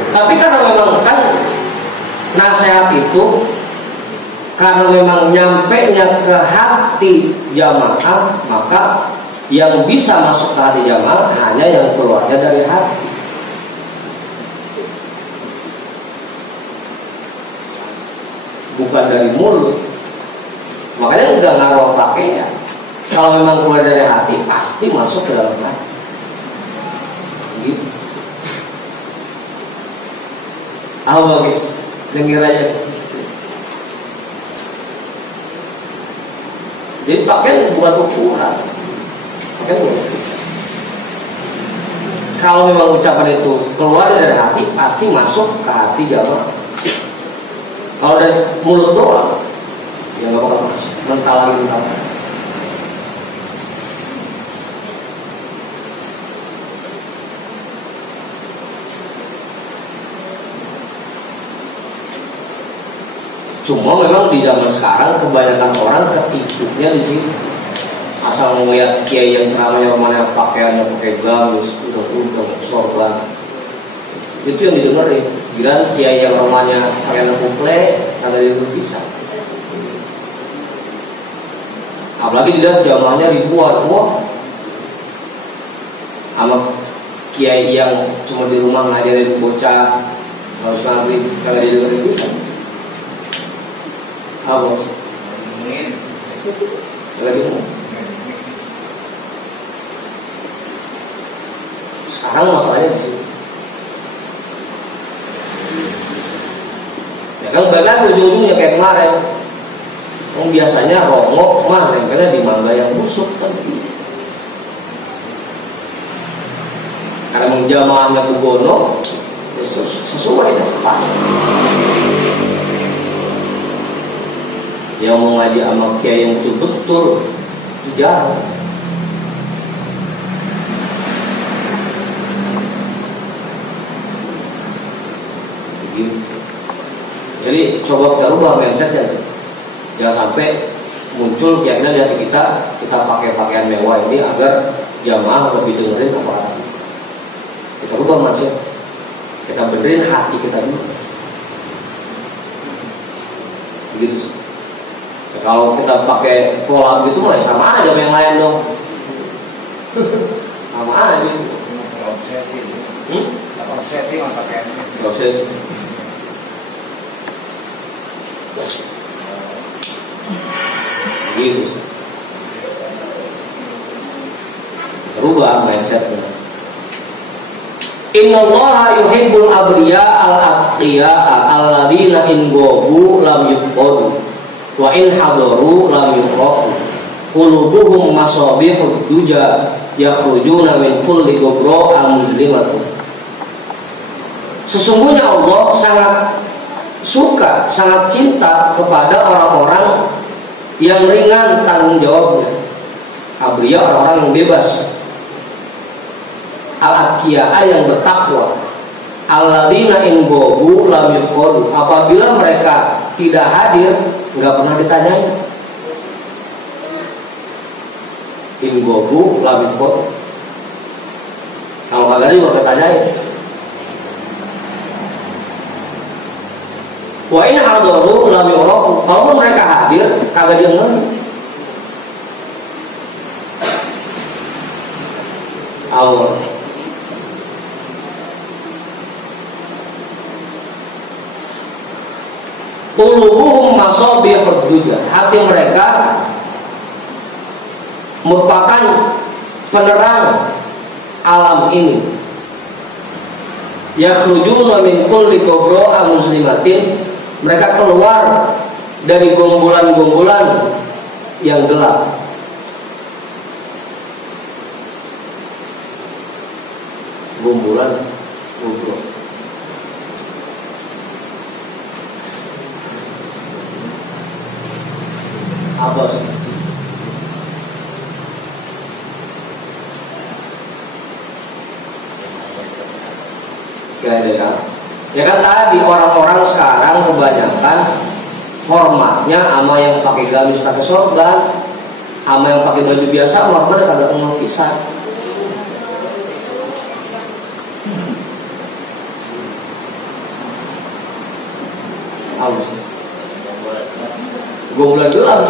Tapi karena memang kan nasihat itu karena memang nyampenya ke hati jamaah, maka yang bisa masuk ke hati jamaah hanya yang keluarnya dari hati. Bukan dari mulut. Makanya udah ngaruh pakai ya. Kalau memang keluar dari hati pasti masuk ke dalam hati. Gitu. Bagus, dengar aja. Jadi pakaian bukan ukuran. Kalau memang ucapan itu keluar dari hati, pasti masuk ke hati jamaah. Kalau dari mulut doang, ya nggak bakal masuk. Mental. Cuma memang di zaman sekarang kebanyakan orang ketipuknya di sini. Asal ngeliat kiai yang ceramahnya mana pakaiannya pakai gamis, udang, sorban, itu yang didengerin. Gila kiai yang rumahnya pakaiannya kuple, kagak didengar bisa. Apalagi dilihat jamaahnya ribuan, wah. Sama kiai yang cuma di rumah ngajarin bocah, harus ngantri, kagak didengerin bisa. Apa? Lagi mau. Sekarang masalahnya di sini. Ya kan bahkan ujung-ujungnya kayak kemarin Biasanya rongok mah nempelnya di mangga yang busuk kan. Karena menjamaahnya kugono sesuai pas. Yang mau ngaji sama kiai yang betul-betul itu jarang. Jadi coba kita rubah mindsetnya. Jangan sampai muncul keyakinan di hati kita pakai pakaian mewah ini agar jamaah lebih dengerin apa kata kita. Kita rubah mindset. Kita benerin hati kita dulu. Begitu. Ya, kalau kita pakai pola gitu mulai sama aja sama yang lain dong. Sama aja. Obsesi sama pakaiannya. Obsesi. Gitu. Rubah mindsetnya. Innallaha yuhibbul abriya al-atqiya alladzina in ghabu lam yuqadu wa in hadaru lam yuqrafu qulubuhum masabihud duja yakhrujuna min kulli gubra al-muslimatin. Sesungguhnya Allah sangat suka, sangat cinta kepada orang-orang yang ringan tanggung jawabnya. Abriya orang-orang yang bebas. Al-atqiya yang bertakwa. Alladzina in ghabu lam yuqadu. Apabila mereka tidak hadir, enggak pernah ditanyain. In ghabu lam yuqadu. Kalau kagak juga ditanyain. Wa in hadaru lam yuqadu. Kalau mereka hadir, kagak didengar. Allah. Qulubuhum masabihud duja. Hati mereka merupakan penerang alam ini. Yakhrujuna min kulli gubra muslimatin. Mereka keluar dari gombolan-gombolan yang gelap. Gombolan gobro. Apa sih? Ya kan tadi orang-orang sekarang kebanyakan hormatnya sama yang pakai gamis pakai sorban, sama yang pakai baju biasa hormatnya kagak kenal pisah. Halus. Gombolan gelap.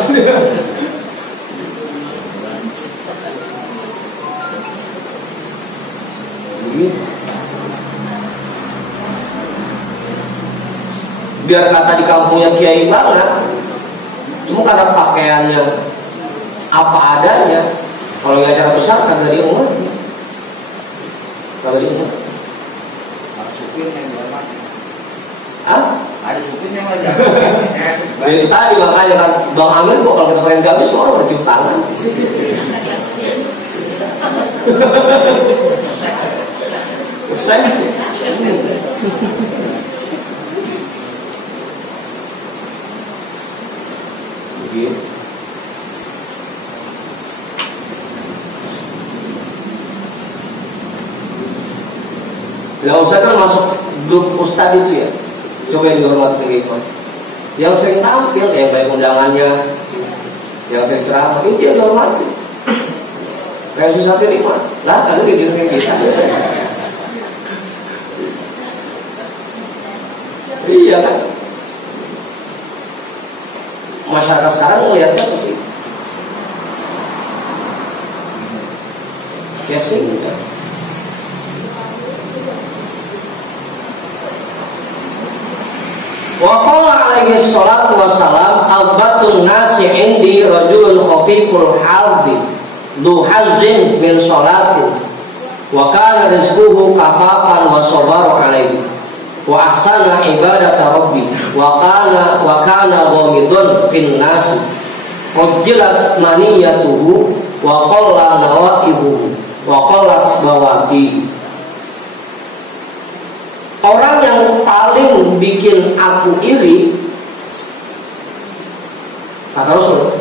Biar kata di kampungnya kiai banget, cuma karena pakaiannya apa adanya. Kalau yang acara besar kagak diumur, kagak diumur. Ada supir yang lagi. Nah, itu tadi makanya kan Bang Amir kok kalau kita pakai gamis orang bercium tangan. Usai. Begitu. Gak usah kan masuk grup ustad itu ya. Coba yang dihormati gitu. Yang sering tampil, yang baik undangannya, yang sering ceramah, itu yang dihormati. Kayak susah terima. Lah, kan gitu kayak kita. Iya kan? Masyarakat sekarang melihatnya ke sini. Casing gitu. Wa qala alaihi salatu wassalam albatun nasi indi rajulun khafiful haldi du hazzin min salatin wa kana rizquhu kafafan wa sabara alaihi wa ahsana ibadata rabbi wa kana ghamidun fin nasi Ujilat maniyatuhu wa qalla nawaibuhu wa qallat bawaqi. Orang yang paling bikin aku iri, kata Rasul,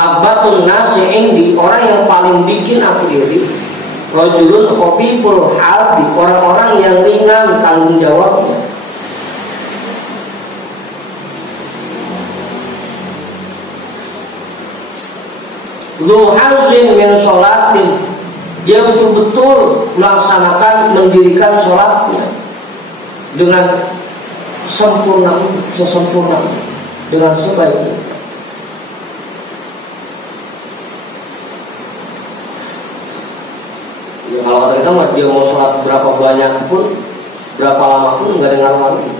abbatun nasi indi, orang yang paling bikin aku iri, rajulun khafiful hadi, orang-orang yang ringan tanggung jawabnya. Lu hazin min sholatin, dia betul-betul melaksanakan, mendirikan sholatnya dengan sempurna, sesempurna, dengan sebaiknya. Ya, kalau kata kita mah dia mau sholat berapa banyak pun, berapa lama pun nggak dengar lagi.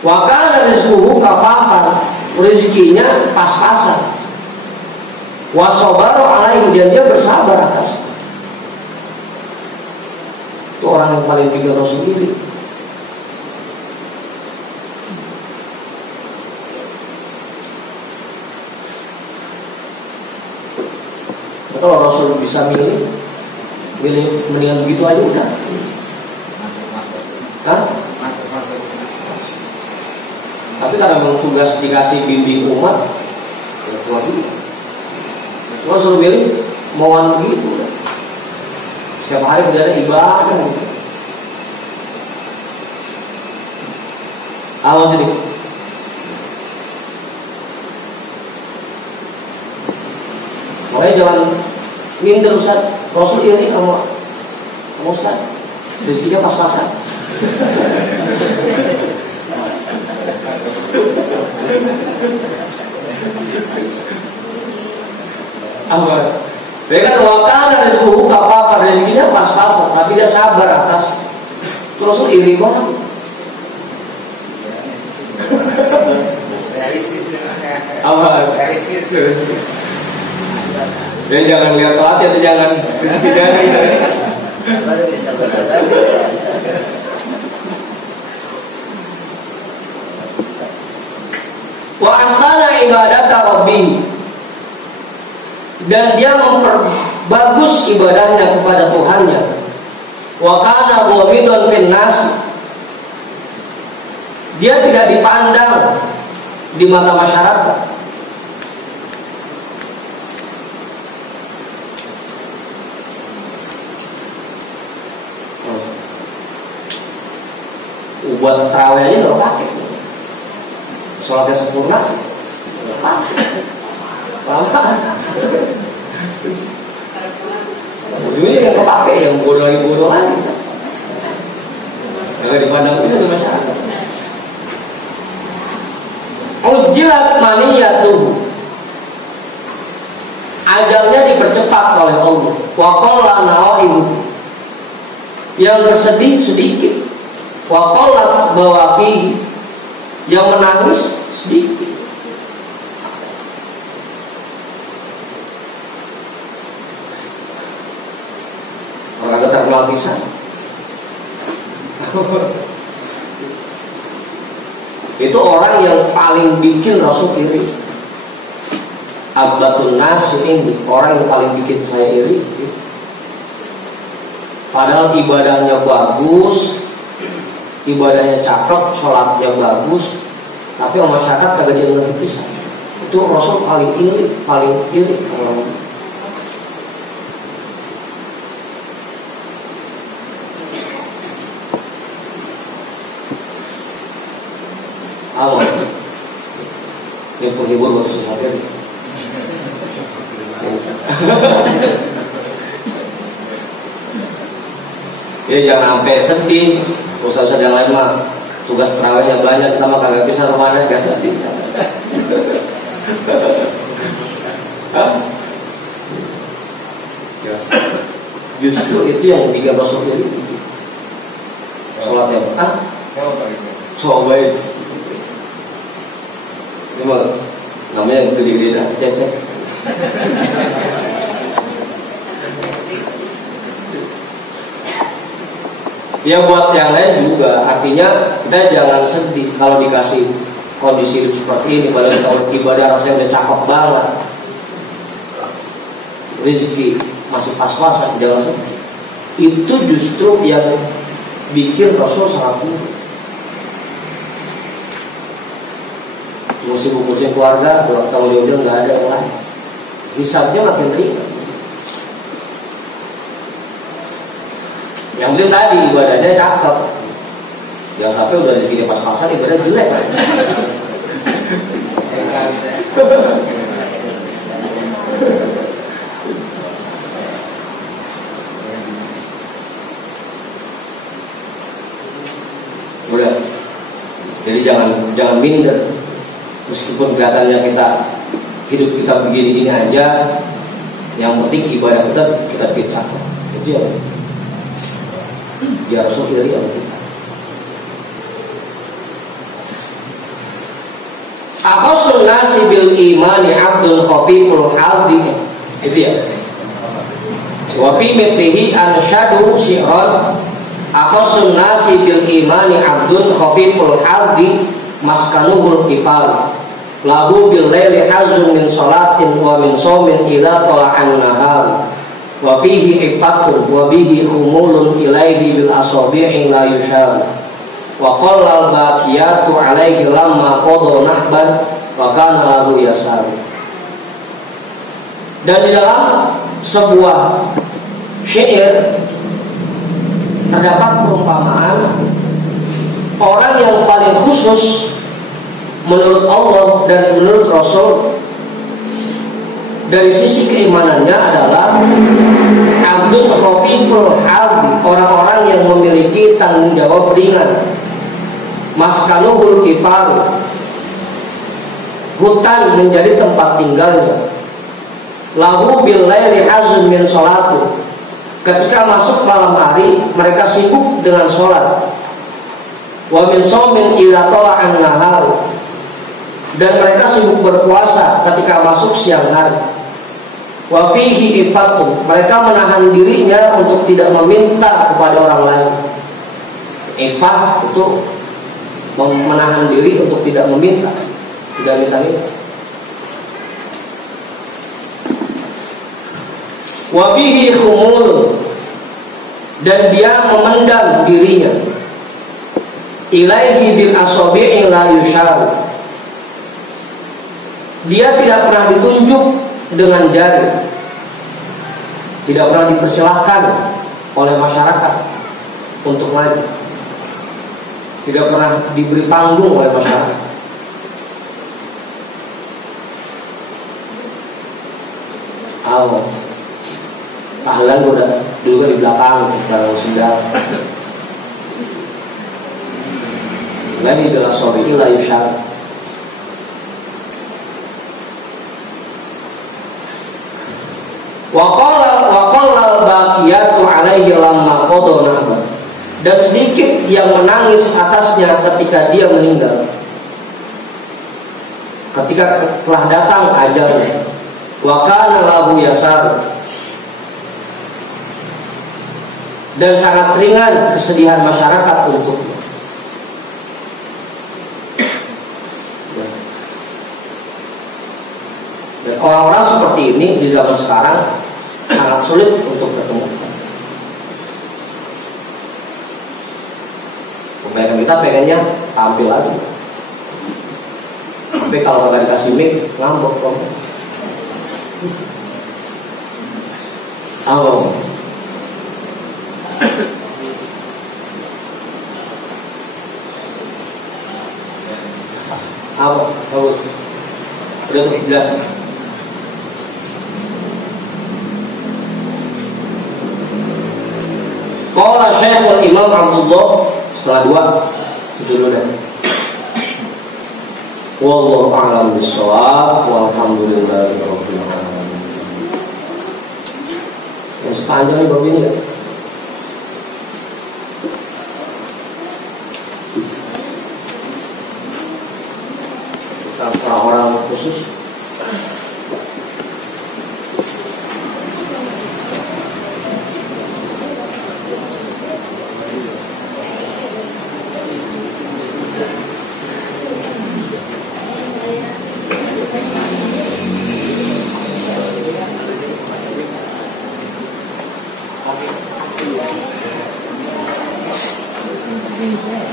Wakana rizquhu kafafan, rezekinya pas-pasan. Wasobaru alaihi, dan dia bersabar atas. Itu orang yang paling bikin Rasul iri. Kalau Rasul bisa milih mendingan begitu aja udah. Hah? Tapi karena memang tugas dikasih bimbing umat, ya keluar dulu. Kalau suruh pilih, mauan begitu. Setiap hari kerjanya ibadah. Awas ini. Makanya jangan minder Ustaz. Rasul iri sama Ustaz. Rezekinya pas-pasan. Apa? Dia kan wakana rezeki apa rezekinya pas-pasan, tapi dia sabar atas. Terus iri banget. Apa? Dia jangan lihat salat ya, jangan rezeki jangan. Wa ahsana ibadata rabbih, dan dia memperbagus ibadahnya kepada Tuhannya. Wa kana ghamidun fin nas, dia tidak dipandang di mata masyarakat. Buat tarawih aja nggak pakai. Sholatnya sempurna sih. Lama. Ujungnya yang kepake, yang bodoh lagi. Nggak dipandang itu sama masyarakat. Ujilat maniyatuhu, ajalnya dipercepat oleh Allah. Wa qalla nawaibuhu, yang bersedih sedikit. Wa qallat bawaqihi, yang menangis sedikit. Orang agak terkenal bisa. Itu orang yang paling bikin Rasul iri. Abbatun nasi ini, orang yang paling bikin saya iri. Padahal ibadahnya bagus, ibadahnya cakep, sholatnya bagus, tapi orang masyarakat kagak dia ngerti bisa. Itu Rasul paling iri orang. Awal ini penghibur buat sesuatu ini. Ya jangan sampai sedih. Ustaz yang lain mah tugas terawihnya banyak, kita mah kagak bisa Ramadan gak sedih. Justru itu yang bikin Rasul ini. Sholat yang coba itu. Memang namanya gede-gede dah, cecek. Ya buat yang lain juga. Artinya kita jangan sedih kalau dikasih kondisi hidup seperti ini. Padahal kalau ibadah rasanya udah cakep banget, rezeki masih pas-pasan, jangan sedih. Itu justru yang bikin Rasul sangat buruk. Sibuk-sibuk keluarga, kalau dia nggak ada yang lain, hisabnya makin ringan. Yang penting tadi ibadahnya cakep. Jangan sampai udah di sini pas-pasan ibadah jelek. Udah. Jadi jangan minder. Meskipun kelihatannya hidup kita begini-gini aja, yang penting ibadah kita bikin cakep. Itu ya. Ya Rasul kita lihat kita. Akhasun nasi bil imani Abdul Khafiful Haldi. Itu ya. Wa fi mithlihi ansyadu syi'ran akhasun nasi bil imani Abdul Khafiful Haldi maskanuhul kifal. Lahu bil laili hazun min salatin wa min shaumin ila tala'an nahar. Wa fihi ifatun wa bihi khumulun ilaihi bil asabi'i la yushar. Wa qallal baqiyatu alaihi lamma qada nahban wa kana lahu yasar. Dan di dalam sebuah syair terdapat perumpamaan orang yang paling khusus menurut Allah dan menurut Rasul dari sisi keimanannya adalah Abdul Khafiful Haldi, orang-orang yang memiliki tanggung jawab ringan. Maskanuhul kifar, hutan menjadi tempat tinggalnya. Lahu bil laili hazun min sholati, ketika masuk malam hari mereka sibuk dengan sholat. Wa min shaumin idza tala'an nahar, dan mereka sibuk berpuasa ketika masuk siang hari. Wa fihi ifatun, mereka menahan dirinya untuk tidak meminta kepada orang lain. Ifat itu menahan diri untuk tidak meminta, tidak minta-minta. Wa fihi khumul, dan dia memendam dirinya. Ilaihi bil asabi'i la yushar, dia tidak pernah ditunjuk dengan jari, tidak pernah dipersilahkan oleh masyarakat untuk maju, tidak pernah diberi panggung oleh masyarakat. Awal tahlan udah dulu kan di belakang dalam sendal. Lagi adalah sobi'i la yushar. Wa qallal baqiyatu alaihi lamma qada nahba, dan sedikit yang menangis atasnya ketika dia meninggal, ketika telah datang ajalnya. Wa kana lahu yasar, dan sangat ringan kesedihan masyarakat untuknya. Dan orang-orang seperti ini di zaman sekarang sangat sulit untuk ketemu. Kebanyakan kita pengennya tampil lagi, tapi kalau nggak dikasih mic ngambek kok. Oh. Apa? Bagus. Udah tuh jelas. Qala Syekhul Imam Abdullah, setelah dua itu dulu deh. Wallahu a'lam bishawab, walhamdulillahirabbil alamin. Yang sepanjang bab ini ya. Orang-orang khusus. everything there.